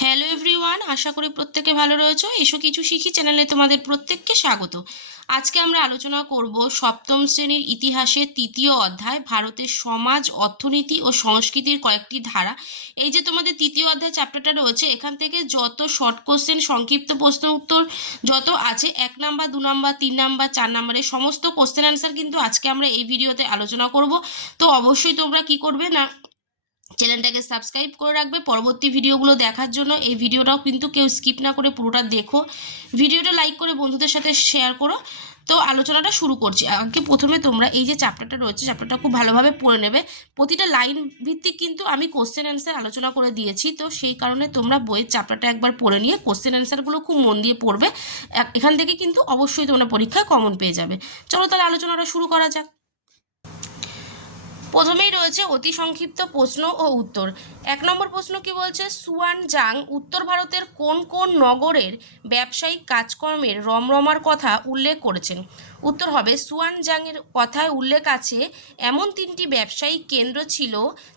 Hello everyone আশা করি প্রত্যেকে ভালো রয়েছো। এসো কিছু শিখি, চ্যানেলে তোমাদের প্রত্যেককে স্বাগত। আজকে আমরা আলোচনা করব সপ্তম শ্রেণির ইতিহাসের তৃতীয় অধ্যায়, ভারতের সমাজ, অর্থনীতি ও সংস্কৃতির কয়েকটি ধারা। এই যে তোমাদের তৃতীয় অধ্যায় চ্যাপ্টারটা রয়েছে, এখান থেকে যত শর্ট কোশ্চেন সংক্ষিপ্ত প্রশ্ন উত্তর যত আছে, এক নাম্বার, দু নাম্বার, তিন নাম্বার, চার নাম্বারের সমস্ত কোশ্চেন অ্যান্সার কিন্তু আজকে আমরা এই ভিডিওতে আলোচনা করব। তো অবশ্যই তোমরা কি করবে না চ্যানেলটাকে সাবস্ক্রাইব করে রাখবে। পরবর্তী ভিডিওগুলো দেখার জন্য এই ভিডিওটাও কিন্তু কেউ স্কিপ না করে পুরোটা দেখো। ভিডিওটা লাইক করে বন্ধুদের সাথে শেয়ার করো। তো আলোচনাটা শুরু করছি। আগে প্রথমে তোমরা এই যে চ্যাপ্টারটা রয়েছে, চ্যাপ্টারটা খুব ভালোভাবে পড়ে নেবে। প্রতিটা লাইন ভিত্তিক কিন্তু আমি কোশ্চেন অ্যান্সার আলোচনা করে দিয়েছি। তো সেই কারণে তোমরা বইয়ের চ্যাপ্টারটা একবার পড়ে নিয়ে কোশ্চেন অ্যান্সারগুলো খুব মন দিয়ে পড়বে। এখান থেকে কিন্তু অবশ্যই তোমরা পরীক্ষায় কমন পেয়ে যাবে। চলো তাহলে আলোচনাটা শুরু করা যাক। প্রথমেই রয়েছে অতি সংক্ষিপ্ত প্রশ্ন ও উত্তর। এক নম্বর প্রশ্ন কি বলছে? সুয়ান জাং উত্তর ভারতের কোন কোন নগরের ব্যবসায়িক কাজকর্মের রমরমার কথা উল্লেখ করেছেন? উত্তর হবে সুয়ান জাংয়ের কথায় উল্লেখ আছে, এমন তিনটি ব্যবসায়িক কেন্দ্র ছিল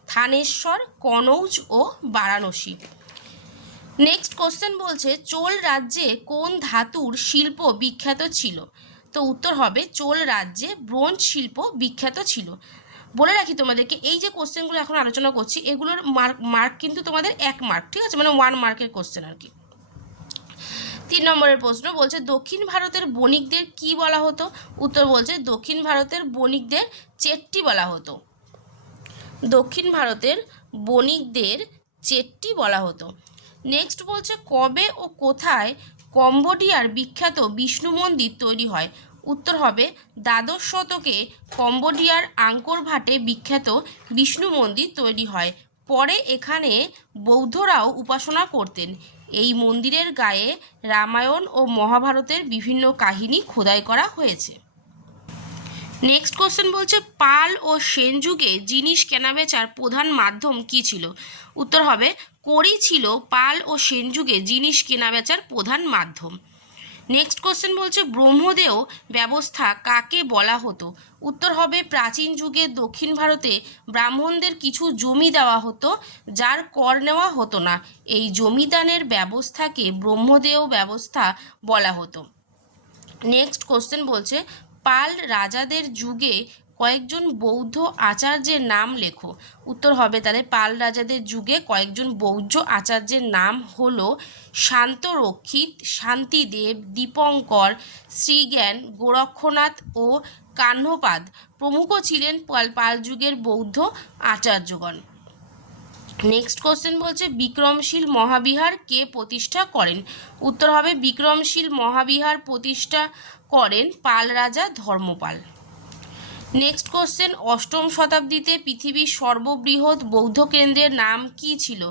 থানেশ্বর, কনৌজ ও বারাণসী। নেক্সট কোশ্চেন বলছে, চোল রাজ্যে কোন ধাতুর শিল্প বিখ্যাত ছিল? তো উত্তর হবে, চোল রাজ্যে ব্রোঞ্জ শিল্প বিখ্যাত ছিল। বলে রাখি তোমাদেরকে, এই যে কোশ্চেনগুলো এখন আলোচনা করছি, এগুলোর মার্ক মার্ক কিন্তু তোমাদের এক মার্ক ঠিক আছে? মানে ওয়ান মার্কের কোশ্চেন আর কি। তিন নম্বরের প্রশ্ন বলছে, দক্ষিণ ভারতের বণিকদের কি বলা হতো? উত্তর বলছে, দক্ষিণ ভারতের বণিকদের চেট্টি বলা হতো। দক্ষিণ ভারতের বণিকদের চেট্টি বলা হতো। নেক্সট বলছে, কবে ও কোথায় কম্বোডিয়ার বিখ্যাত বিষ্ণু মন্দির তৈরি হয়? উত্তর হবে, দ্বাদশ শতকে কম্বোডিয়ার আঙ্কর ভাটে বিখ্যাত বিষ্ণু মন্দির তৈরি হয়। পরে এখানে বৌদ্ধরাও উপাসনা করতেন। এই মন্দিরের গায়ে রামায়ণ ও মহাভারতের বিভিন্ন কাহিনী খোদাই করা হয়েছে। নেক্সট কোশ্চেন বলছে, পাল ও সেন যুগে জিনিস কেনাবেচার প্রধান মাধ্যম কি ছিল? উত্তর হবে করি ছিল পাল ও সেন যুগে জিনিস কেনাবেচার প্রধান মাধ্যম। নেক্সট কোশ্চেন বলছে, ব্রহ্মদেও ব্যবস্থা কাকে বলা হতো? উত্তর হবে, প্রাচীন যুগে দক্ষিণ ভারতে ব্রাহ্মণদের কিছু জমি দেওয়া হতো, যার কর নেওয়া হতো না। এই জমিদানের ব্যবস্থাকে ব্রহ্মদেহ ব্যবস্থা বলা হতো। নেক্সট কোশ্চেন বলছে, পাল রাজাদের যুগে কয়েকজন বৌদ্ধ আচার্যের নাম লেখো। উত্তর হবে তাহলে পাল রাজাদের যুগে কয়েকজন বৌদ্ধ আচার্যের নাম হলো শান্তরক্ষিত শান্তিদেব, দীপঙ্কর, শ্রীজ্ঞান, গোরক্ষনাথ ও কাহ্নপাদ প্রমুখ ছিলেন পাল পাল যুগের বৌদ্ধ আচার্যগণ। নেক্সট কোশ্চেন বলছে, বিক্রমশীল মহাবিহার কে প্রতিষ্ঠা করেন? উত্তর হবে, বিক্রমশীল মহাবিহার প্রতিষ্ঠা করেন পাল রাজা ধর্মপাল। নেক্সট কোশ্চেন অষ্টম শতাব্দীতে পৃথিবীর সর্ববৃহৎ বৌদ্ধ কেন্দ্রের নাম কি ছিল?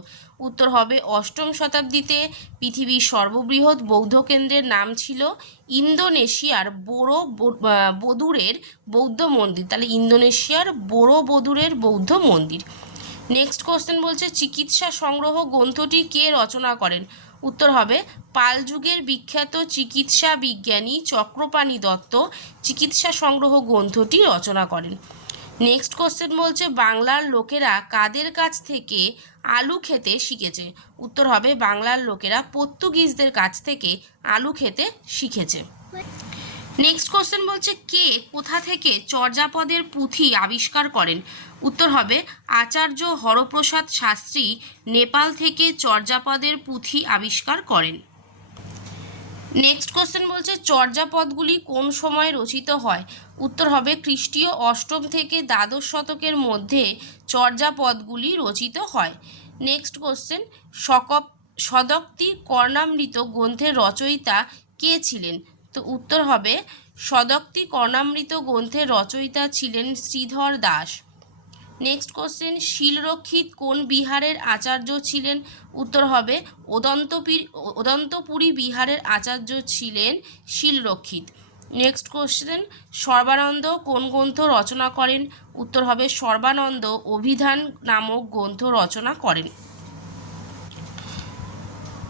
উত্তর হবে, অষ্টম শতাব্দীতে পৃথিবীর সর্ববৃহৎ বৌদ্ধ কেন্দ্রের নাম ছিল ইন্দোনেশিয়ার বোরো বদুরের বৌদ্ধ মন্দির। তাহলে ইন্দোনেশিয়ার বোরো বদুরের বৌদ্ধ মন্দির। নেক্সট কোশ্চেন বলছে, চিকিৎসা সংগ্রহ গ্রন্থটি কে রচনা করেন? উত্তর হবে, পাল যুগের বিখ্যাত চিকিৎসা বিজ্ঞানী চক্রপাণি দত্ত চিকিৎসা সংগ্রহ গ্রন্থটি রচনা করেন। নেক্সট কোশ্চেন বলছে, বাংলার লোকেরা কাদের কাছ থেকে আলু খেতে শিখেছে? উত্তর হবে, বাংলার লোকেরা পর্তুগিজদের কাছ থেকে আলু খেতে শিখেছে। নেক্সট কোশ্চেন বলছে, কে কোথা থেকে চর্যাপদের পুঁথি আবিষ্কার করেন? উত্তর হবে, আচার্য হরপ্রসাদ শাস্ত্রী নেপাল থেকে চর্যাপদের পুঁথি আবিষ্কার করেন। নেক্সট কোশ্চেন বলছে, চর্যাপদগুলি কোন সময় রচিত হয়? উত্তর হবে, খ্রিস্টীয় অষ্টম থেকে দ্বাদশ শতকের মধ্যে চর্যাপদগুলি রচিত হয়। নেক্সট কোশ্চেন সকপ, সদক্তি কর্ণামৃত গ্রন্থের রচয়িতা কে ছিলেন? তো উত্তর হবে, সদক্তি কর্ণামৃত গ্রন্থের রচয়িতা ছিলেন শ্রীধর দাস। নেক্সট কোশ্চেন শিলরক্ষিত কোন বিহারের আচার্য ছিলেন? উত্তর হবে ওদন্তপুরী ওদন্তপুরী বিহারের আচার্য ছিলেন শিলরক্ষিত। নেক্সট কোশ্চেন সর্বানন্দ কোন গ্রন্থ রচনা করেন? উত্তর হবে, সর্বানন্দ অভিধান নামক গ্রন্থ রচনা করেন।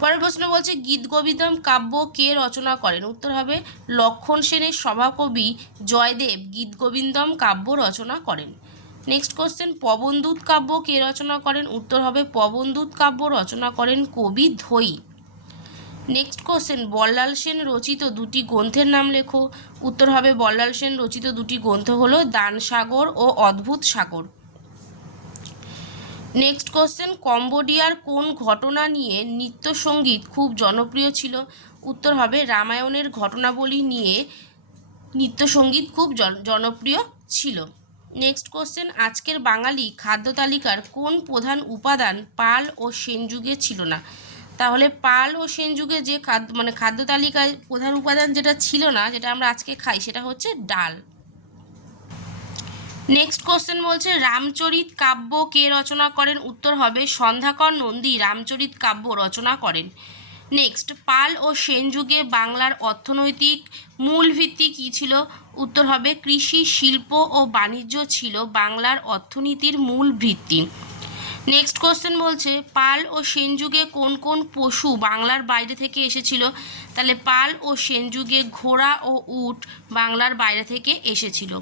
পরের প্রশ্ন বলছে, গীত গোবিন্দম কাব্য কে রচনা করেন? উত্তর হবে, লক্ষণ সেনের সভাকবি জয়দেব। গীত গোবিন্দম কাব্য রচনা করেন। নেক্সট কোশ্চেন পবনদূত কাব্য কে রচনা করেন? উত্তর হবে পবনদূত কাব্য রচনা করেন কবি ধৈ নেক্সট কোশ্চেন বল্লাল সেন রচিত দুটি গ্রন্থের নাম লেখো। উত্তর হবে বল্লাল সেন রচিত দুটি গ্রন্থ হলো দান সাগর ও অদ্ভুত সাগর। নেক্সট কোশ্চেন কম্বোডিয়ার কোন ঘটনা নিয়ে নৃত্যসঙ্গীত খুব জনপ্রিয় ছিল? উত্তর হবে, রামায়ণের ঘটনাবলী নিয়ে নৃত্যসঙ্গীত খুব জন- জনপ্রিয় ছিল। নেক্সট কোশ্চেন আজকের বাঙালি খাদ্য তালিকার কোন প্রধান উপাদান পাল ও সেন যুগে ছিল না? তাহলে পাল ও সেন যুগে যে খাদ্য মানে খাদ্য তালিকায় প্রধান উপাদান যেটা ছিল না, যেটা আমরা আজকে খাই, সেটা হচ্ছে ডাল। নেক্সট কোশ্চেন বলছে, রামচরিত কাব্য কে রচনা করেন? উত্তর হবে সন্ধ্যাকর নন্দী, রামচরিত কাব্য রচনা করেন। নেক্সট পাল ও সেন যুগে বাংলার অর্থনৈতিক মূল ভিত্তি কী ছিল? উত্তর হবে, কৃষি, শিল্প ও বাণিজ্য ছিল বাংলার অর্থনীতির মূল ভিত্তি নেক্সট কোশ্চেন বলছে, পাল ও সেন যুগে কোন কোন পশু বাংলার বাইরে থেকে এসেছিল? তাহলে পাল ও সেন যুগে ঘোড়া ও উট বাংলার বাইরে থেকে এসেছিল।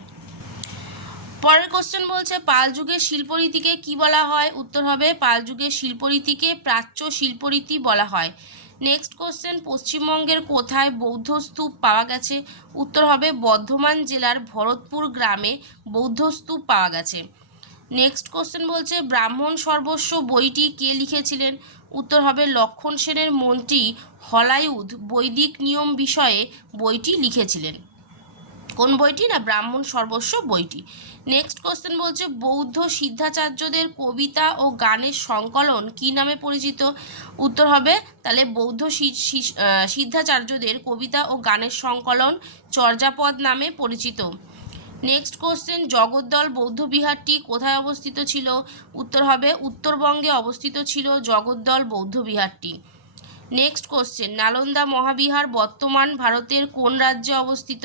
পরের কোশ্চেন বলছে, পাল যুগের শিল্পরীতিকে কি বলা হয়? উত্তর হবে, পাল যুগের শিল্পরীতিকে প্রাচ্য শিল্পরীতি বলা হয়। নেক্সট কোশ্চেন পশ্চিমবঙ্গের কোথায় বৌদ্ধ স্তূপ পাওয়া গেছে? উত্তর হবে বর্ধমান জেলার ভরতপুর গ্রামে বৌদ্ধ স্তূপ পাওয়া গেছে। নেক্সট কোশ্চেন বলছে, ব্রাহ্মণ সর্বস্ব বইটি কে লিখেছিলেন? উত্তর হবে লক্ষণ সেনের মন্ত্রী হলায়ুদ বৈদিক নিয়ম বিষয়ে বইটি লিখেছিলেন। কোন বইটি না ব্রাহ্মণ সর্বস্ব বইটি? নেক্সট কোশ্চেন বলছে, বৌদ্ধ সিদ্ধাচার্যদের কবিতা ও গানের সংকলন কি নামে পরিচিত? উত্তর হবে, তাহলে বৌদ্ধ সিদ্ধাচার্যদের কবিতা ও গানের সংকলন চর্যাপদ নামে পরিচিত। নেক্সট কোশ্চেন জগদ্দল বৌদ্ধ বিহারটি কোথায় অবস্থিত ছিল? উত্তর হবে, উত্তরবঙ্গে অবস্থিত ছিল জগদ্দল বৌদ্ধ বিহারটি। নেক্সট কোশ্চেন নালন্দা মহাবিহার বর্তমান ভারতের কোন রাজ্যে অবস্থিত?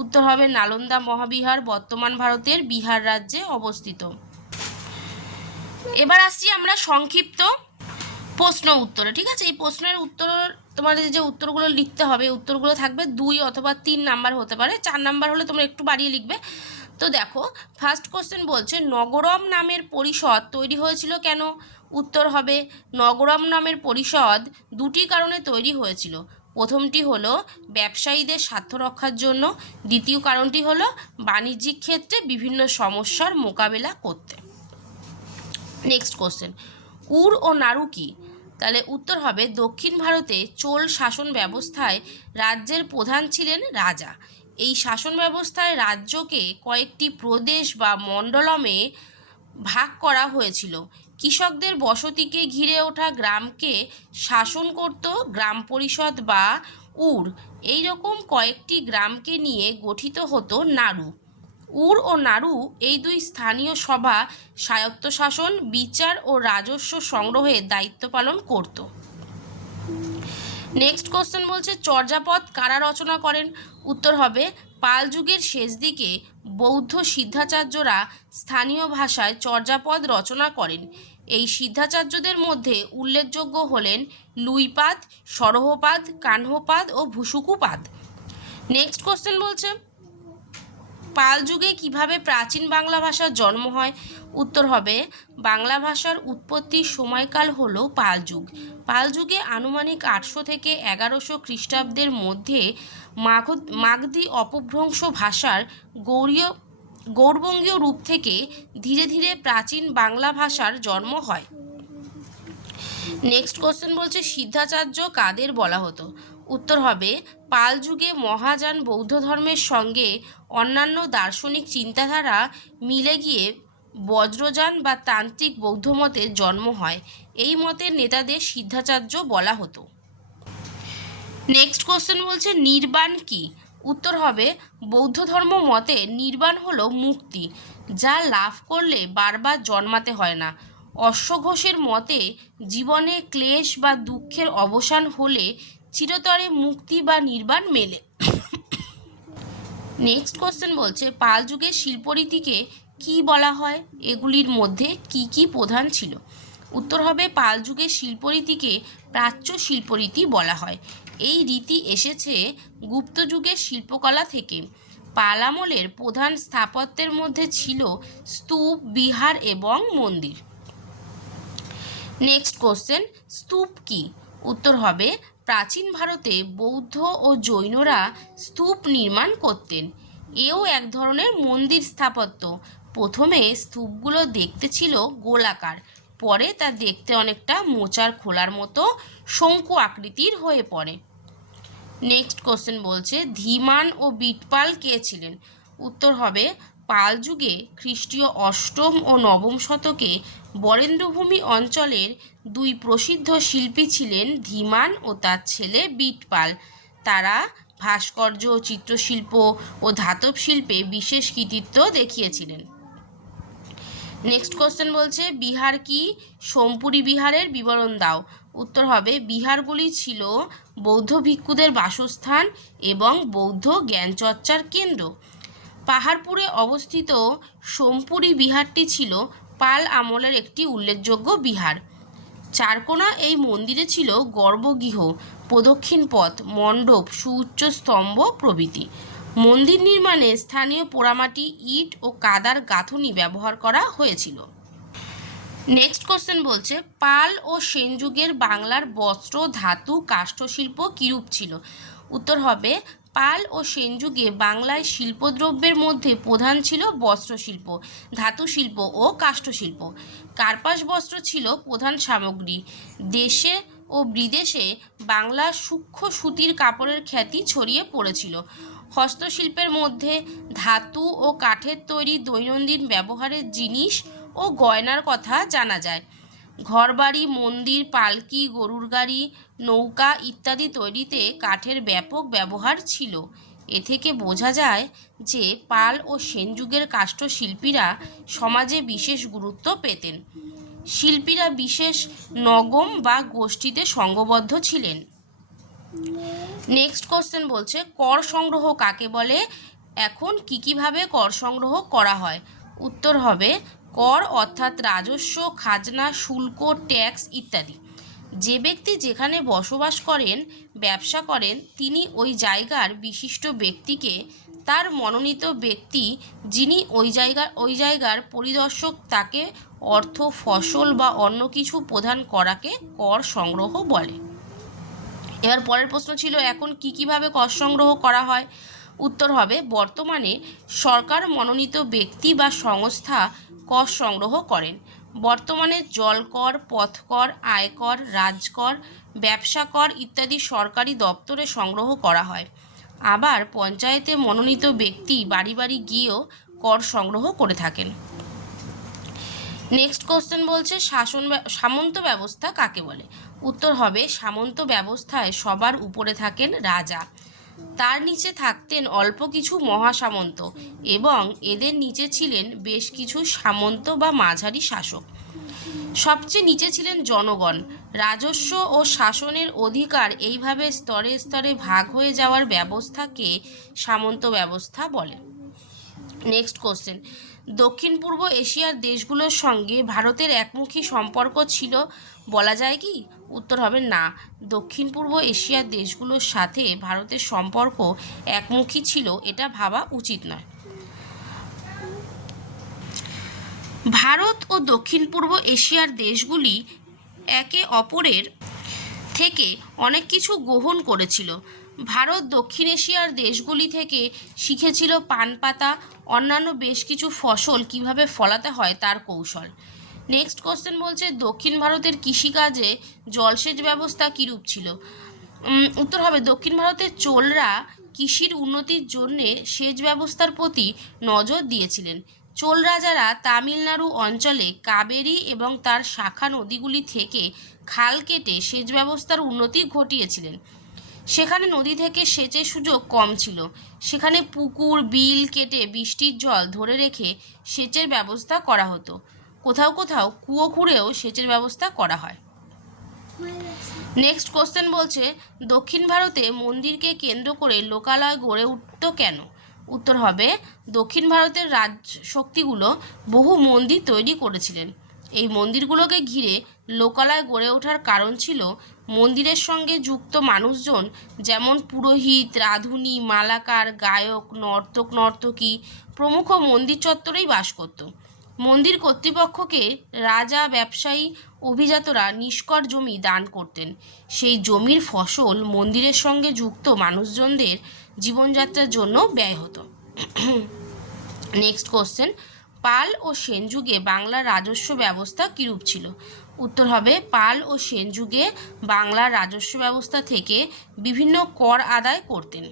উত্তর হবে নালন্দা মহাবিহার বর্তমান ভারতের বিহার রাজ্যে অবস্থিত। এবার আসছি আমরা সংক্ষিপ্ত প্রশ্ন উত্তরে, ঠিক আছে? এই প্রশ্নের উত্তর, তোমাদের যে উত্তরগুলো লিখতে হবে উত্তরগুলো থাকবে দুই অথবা তিন নাম্বার হতে পারে। চার নাম্বার হলে তোমরা একটু বাড়িয়ে লিখবে। তো দেখো ফার্স্ট কোশ্চেন বলছে, নগরম নামের পরিষদ তৈরি হয়েছিল কেন? উত্তর হবে নগরম নামের পরিষদ দুটি কারণে তৈরি হয়েছিল। প্রথমটি হলো ব্যবসায়ীদের স্বার্থ রক্ষার জন্য, দ্বিতীয় কারণটি হলো বাণিজ্যিক ক্ষেত্রে বিভিন্ন সমস্যার মোকাবেলা করতে। নেক্সট কোশ্চেন উর ও নাড়ু কি? তাহলে উত্তর হবে দক্ষিণ ভারতে চোল শাসন ব্যবস্থায় রাজ্যের প্রধান ছিলেন রাজা। এই শাসন ব্যবস্থায় রাজ্যকে কয়েকটি প্রদেশ বা মণ্ডলমে ভাগ করা হয়েছিল। কৃষকদের বসতিকে ঘিরে ওঠা গ্রামকে শাসন করত গ্রাম পরিষদ বা উর। এই রকম কয়েকটি গ্রামকে নিয়ে গঠিত হতো নাড়ু উর ও নাড়ু এই দুই স্থানীয় সভা স্বায়ত্তশাসন বিচার ও রাজস্ব সংগ্রহের দায়িত্ব পালন করত। নেক্সট কোশ্চেন বলছে, চর্যাপদ কারা রচনা করেন? উত্তর হবে, পাল যুগের শেষ দিকে বৌদ্ধ সিদ্ধাচার্যরা স্থানীয় ভাষায় চর্যাপদ রচনা করেন। এই সিদ্ধাচার্যদের মধ্যে উল্লেখযোগ্য হলেন লুইপাদ, সরহপাদ, কানহপাদ ও ভুসুকুপাদ। নেক্সট কোশ্চেন বলছে, পাল যুগে কীভাবে প্রাচীন বাংলা ভাষার জন্ম হয়? উত্তর হবে, বাংলা ভাষার উৎপত্তির সময়কাল হল পাল যুগ। পাল যুগে আনুমানিক আটশো থেকে এগারোশো খ্রিস্টাব্দের মধ্যে মাগধী অপভ্রংশ ভাষার গৌরীয় গৌরবঙ্গীয় রূপ থেকে ধীরে ধীরে প্রাচীন বাংলা ভাষার জন্ম হয়। নেক্সট কোশ্চেন বলছে, সিদ্ধাচার্য কাদের বলা হতো? উত্তর হবে, পাল যুগে মহাযান বৌদ্ধ ধর্মের সঙ্গে অন্যান্য দার্শনিক চিন্তাধারা মিলে গিয়ে বজ্রযান বা তান্ত্রিক বৌদ্ধ মতের জন্ম হয়। এই মতের নেতাদের সিদ্ধাচার্য বলা হতো। নেক্সট কোশ্চেন বলছে, নির্বাণ কি? উত্তর হবে, বৌদ্ধ ধর্ম মতে নির্বাণ হলো মুক্তি, যা লাভ করলে বারবার জন্মাতে হয় না। অশ্বঘোষের মতে জীবনে ক্লেশ বা দুঃখের অবসান হলে চিরতরে মুক্তি বা নির্বাণ মেলে। নেক্সট কোশ্চেন বলছে, পাল যুগের শিল্পরীতিকে কি বলা হয়? এগুলির মধ্যে কি কি প্রধান ছিল? উত্তর হবে, পাল যুগের শিল্পরীতিকে প্রাচ্য শিল্পরীতি বলা হয়। এই রীতি এসেছে গুপ্ত যুগের শিল্পকলা থেকে। পাল আমলের প্রধান স্থাপত্যের মধ্যে ছিল স্তূপ, বিহার এবং মন্দির। নেক্সট কোশ্চেন স্তূপ কি? উত্তর হবে, প্রাচীন ভারতে বৌদ্ধ ও জৈনরা স্তূপ নির্মাণ করতেন। এও এক ধরনের মন্দির স্থাপত্য। প্রথমে স্তূপগুলো দেখতে ছিল গোলাকার, পরে তা দেখতে অনেকটা মোচার খোলার মতো শঙ্কু আকৃতির হয়ে পড়ে। নেক্সট কোশ্চেন বলছে, ধীমান ও বিটপাল কে ছিলেন? উত্তর হবে, পাল যুগে খ্রিস্টীয় অষ্টম ও নবম শতকে বরেন্দ্রভূমি অঞ্চলের দুই প্রসিদ্ধ শিল্পী ছিলেন ধীমান ও তার ছেলে বিটপাল। তারা ভাস্কর্য, চিত্রশিল্প ও ধাতব শিল্পে বিশেষ কৃতিত্ব দেখিয়েছিলেন। নেক্সট কোশ্চেন বলছে, বিহার কি? সোমপুরি বিহারের বিবরণ দাও। উত্তর হবে, বিহারগুলি ছিল বৌদ্ধ ভিক্ষুদের বাসস্থান এবং বৌদ্ধ জ্ঞানচর্চার কেন্দ্র। পাহাড়পুরে অবস্থিত সোমপুরী বিহারটি ছিল পাল আমলের একটি উল্লেখযোগ্য বিহার। চারকোনা এই মন্দিরে ছিল গর্ভগৃহ, প্রদক্ষিণ পথ, মণ্ডপ, সুউচ্চ স্তম্ভ প্রভৃতি। মন্দির নির্মাণে স্থানীয় পোড়ামাটি, ইট ও কাদার গাঁথুনি ব্যবহার করা হয়েছিল। নেক্সট কোশ্চেন বলছে, পাল ও সেন যুগের বাংলার বস্ত্র, ধাতু, কাষ্ঠশিল্প কিরূপ ছিল? উত্তর হবে, পাল ও সেন যুগে বাংলায় শিল্পদ্রব্যের মধ্যে প্রধান ছিল বস্ত্রশিল্প ধাতু শিল্প ও কাষ্ঠশিল্প। কার্পাস বস্ত্র ছিল প্রধান সামগ্রী। দেশে ও বিদেশে বাংলা সূক্ষ্ম সুতির কাপড়ের খ্যাতি ছড়িয়ে পড়েছিল। হস্তশিল্পের মধ্যে ধাতু ও কাঠের তৈরি দৈনন্দিন ব্যবহারের জিনিস ও গয়নার কথা জানা যায়। ঘরবাড়ি, মন্দির, পালকি, গরুর গাড়ি, নৌকা ইত্যাদি তৈরিতে কাঠের ব্যাপক ব্যবহার ছিল। এ থেকে বোঝা যায় যে পাল ও সেন যুগের কাষ্ঠশিল্পীরা সমাজে বিশেষ গুরুত্ব পেতেন। শিল্পীরা বিশেষ নগম বা গোষ্ঠীতে সংঘবদ্ধ ছিলেন। নেক্সট কোশ্চেন বলছে, কর সংগ্রহ কাকে বলে? এখন কী কীভাবে কর সংগ্রহ করা হয়? উত্তর হবে কর অর্থাৎ রাজস্ব, খাজনা, শুল্ক, ট্যাক্স ইত্যাদি। যে ব্যক্তি যেখানে বসবাস করেন, ব্যবসা করেন, তিনি ওই জায়গার বিশিষ্ট ব্যক্তিকে তার মনোনীত ব্যক্তি যিনি ওই জায়গার ওই জায়গার পরিদর্শক, তাকে অর্থ, ফসল বা অন্য কিছু প্রদান করাকে কর সংগ্রহ বলে। এবার পরের প্রশ্ন ছিল, এখন কি কীভাবে কর সংগ্রহ করা হয়? উত্তর হবে, বর্তমানে সরকার মনোনীত ব্যক্তি বা সংস্থা কর সংগ্রহ করেন। বর্তমানে জলকর, পথকর, আয়কর, রাজকর ব্যবসা কর ইত্যাদি সরকারি দপ্তরে সংগ্রহ করা হয়। আবার পঞ্চায়েতে মনোনীত ব্যক্তি বাড়ি বাড়ি গিয়েও কর সংগ্রহ করে থাকেন। নেক্সট কোশ্চেন বলছে, শাসন সামন্ত ব্যবস্থা কাকে বলে? উত্তর হবে, সামন্ত ব্যবস্থায় সবার উপরে থাকেন রাজা। তার নিচে থাকতেন অল্প কিছু মহাসামন্ত এবং এদের নিচে ছিলেন বেশ কিছু সামন্ত বা মাঝারি শাসক। সবচেয়ে নিচে ছিলেন জনগণ। রাজস্ব ও শাসনের অধিকার এইভাবে স্তরে স্তরে ভাগ হয়ে যাওয়ার ব্যবস্থাকে সামন্ত ব্যবস্থা বলে। নেক্সট কোশ্চেন দক্ষিণ পূর্ব এশিয়ার দেশগুলোর সঙ্গে ভারতের একমুখী সম্পর্ক ছিল বলা যায় কি? উত্তর হবে না। দক্ষিণ পূর্ব এশিয়ার দেশগুলোর সাথে ভারতের সম্পর্ক একমুখী ছিল, এটা ভাবা উচিত নয়। ভারত ও দক্ষিণ পূর্ব এশিয়ার দেশগুলি একে অপরের থেকে অনেক কিছু গ্রহণ করেছিল। ভারত দক্ষিণ এশিয়ার দেশগুলি থেকে শিখেছিল পান পাতা, অন্যান্য বেশ কিছু ফসল কীভাবে ফলাতে হয় তার কৌশল। নেক্সট কোশ্চেন বলছে, দক্ষিণ ভারতের কৃষিকাজে জলসেচ ব্যবস্থা কীরূপ ছিল? উত্তর হবে, দক্ষিণ ভারতের চোলরা কৃষির উন্নতির জন্যে সেচ ব্যবস্থার প্রতি নজর দিয়েছিলেন। চোল রাজারা তামিলনাড়ু অঞ্চলে কাবেরী এবং তার শাখা নদীগুলি থেকে খাল কেটে সেচ ব্যবস্থার উন্নতি ঘটিয়েছিলেন। সেখানে নদী থেকে সেচের সুযোগ কম ছিল। সেখানে পুকুর, বিল কেটে বৃষ্টির জল ধরে রেখে সেচের ব্যবস্থা করা হতো। কোথাও কোথাও কুয়ো খুঁড়েও সেচের ব্যবস্থা করা হয়। নেক্সট কোশ্চেন বলছে, দক্ষিণ ভারতে মন্দিরকে কেন্দ্র করে লোকালয় গড়ে উঠত কেন? উত্তর হবে, দক্ষিণ ভারতের রাজ শক্তিগুলো বহু মন্দির তৈরি করেছিলেন। এই মন্দিরগুলোকে ঘিরে লোকালয় গড়ে ওঠার কারণ ছিল মন্দিরের সঙ্গে যুক্ত মানুষজন, যেমন পুরোহিত, রাঁধুনি, মালাকার, গায়ক, নর্তক, নর্তকী প্রমুখ মন্দির চত্বরেই বাস করত। মন্দির কর্তৃপক্ষকে রাজা, ব্যবসায়ী, অভিজাতরা নিষ্কর জমি দান করতেন। সেই জমির ফসল মন্দিরের সঙ্গে যুক্ত মানুষজনদের জীবনযাত্রার জন্য ব্যয় হতো। নেক্সট কোশ্চেন পাল ও সেন যুগে বাংলার রাজস্ব ব্যবস্থা কীরূপ ছিল? উত্তর হবে, পাল ও সেন যুগে বাংলার রাজস্ব ব্যবস্থা থেকে বিভিন্ন কর আদায় করতেন।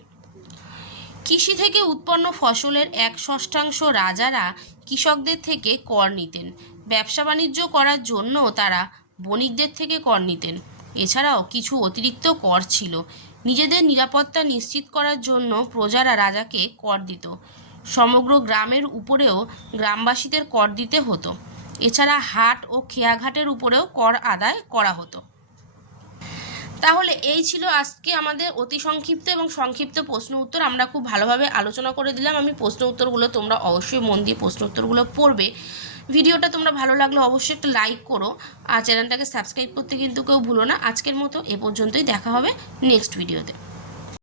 কৃষি থেকে উৎপন্ন ফসলের এক ষষ্ঠাংশ রাজারা কৃষকদের থেকে কর নিতেন। ব্যবসা বাণিজ্য করার জন্য তারা বণিকদের থেকে কর নিতেন। এছাড়াও কিছু অতিরিক্ত কর ছিল। নিজেদের নিরাপত্তা নিশ্চিত করার জন্য প্রজারা রাজাকে কর দিত। সমগ্র গ্রামের উপরেও গ্রামবাসীদের কর দিতে হতো। এছাড়া হাট ও খেয়াঘাটের উপরেও কর আদায় করা হতো। তাহলে এই ছিল আজকে আমাদের অতি সংক্ষিপ্ত এবং সংক্ষিপ্ত প্রশ্ন উত্তর। আমরা খুব ভালোভাবে আলোচনা করে দিলাম। আমি প্রশ্ন উত্তরগুলো তোমরা অবশ্যই মন দিয়ে প্রশ্ন উত্তরগুলো পড়বে। ভিডিওটা তোমরা ভালো লাগলে অবশ্যই একটা লাইক করো। আর চ্যানেলটাকে সাবস্ক্রাইব করতে কিন্তু কেউ ভুলো না। আজকের মতো এ পর্যন্তই। দেখা হবে নেক্সট ভিডিওতে